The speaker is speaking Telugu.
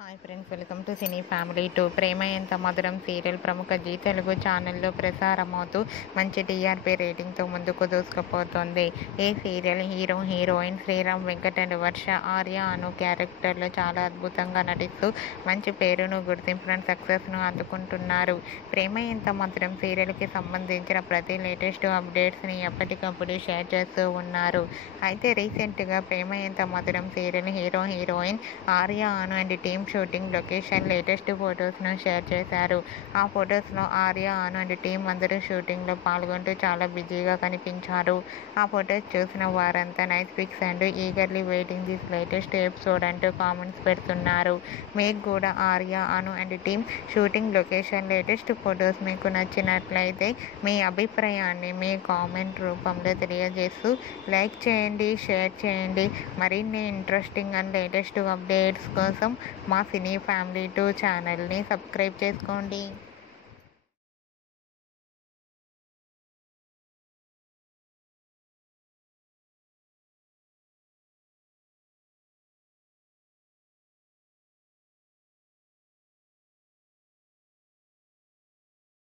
Hi friends, welcome to cine family 2. Prema Entha Madhuram serial ప్రముఖ జీ తెలుగు ఛానల్లో ప్రసారమవుతూ మంచి టీఆర్పీ రేటింగ్తో ముందుకు దూసుకుపోతుంది. ఈ serial hero heroine Sriram Venkat and Varsha Arya Anu క్యారెక్టర్లు చాలా అద్భుతంగా నటిస్తూ మంచి పేరును, గుర్తింపును, సక్సెస్ను అందుకుంటున్నారు. ప్రేమ ఎంత మధురం సీరియల్కి సంబంధించిన ప్రతి లేటెస్ట్ అప్డేట్స్ని ఎప్పటికప్పుడు షేర్ చేస్తూ ఉన్నారు. అయితే రీసెంట్గా Prema Entha Madhuram serial hero heroine Arya Anu and team shooting location latest ఫొటోస్ను షేర్ చేశారు. ఆ ఫొటోస్లో ఆర్య అను అండ్ టీం అందరూ షూటింగ్లో పాల్గొంటూ చాలా బిజీగా కనిపించారు. ఆ ఫొటోస్ చూసిన వారంతా nice pics and eagerly waiting this latest episode అంటూ కామెంట్స్ పెడుతున్నారు. మీకు కూడా Arya Anu and team shooting location latest photos మీకు నచ్చినట్లయితే మీ అభిప్రాయాన్ని మీ కామెంట్ రూపంలో తెలియజేస్తూ లైక్ చేయండి, షేర్ చేయండి. మరిన్ని ఇంట్రెస్టింగ్ అండ్ లేటెస్ట్ అప్డేట్స్ కోసం మా సినీ ఫ్యామిలీ 2 ఛానల్ని సబ్స్క్రైబ్ చేసుకోండి.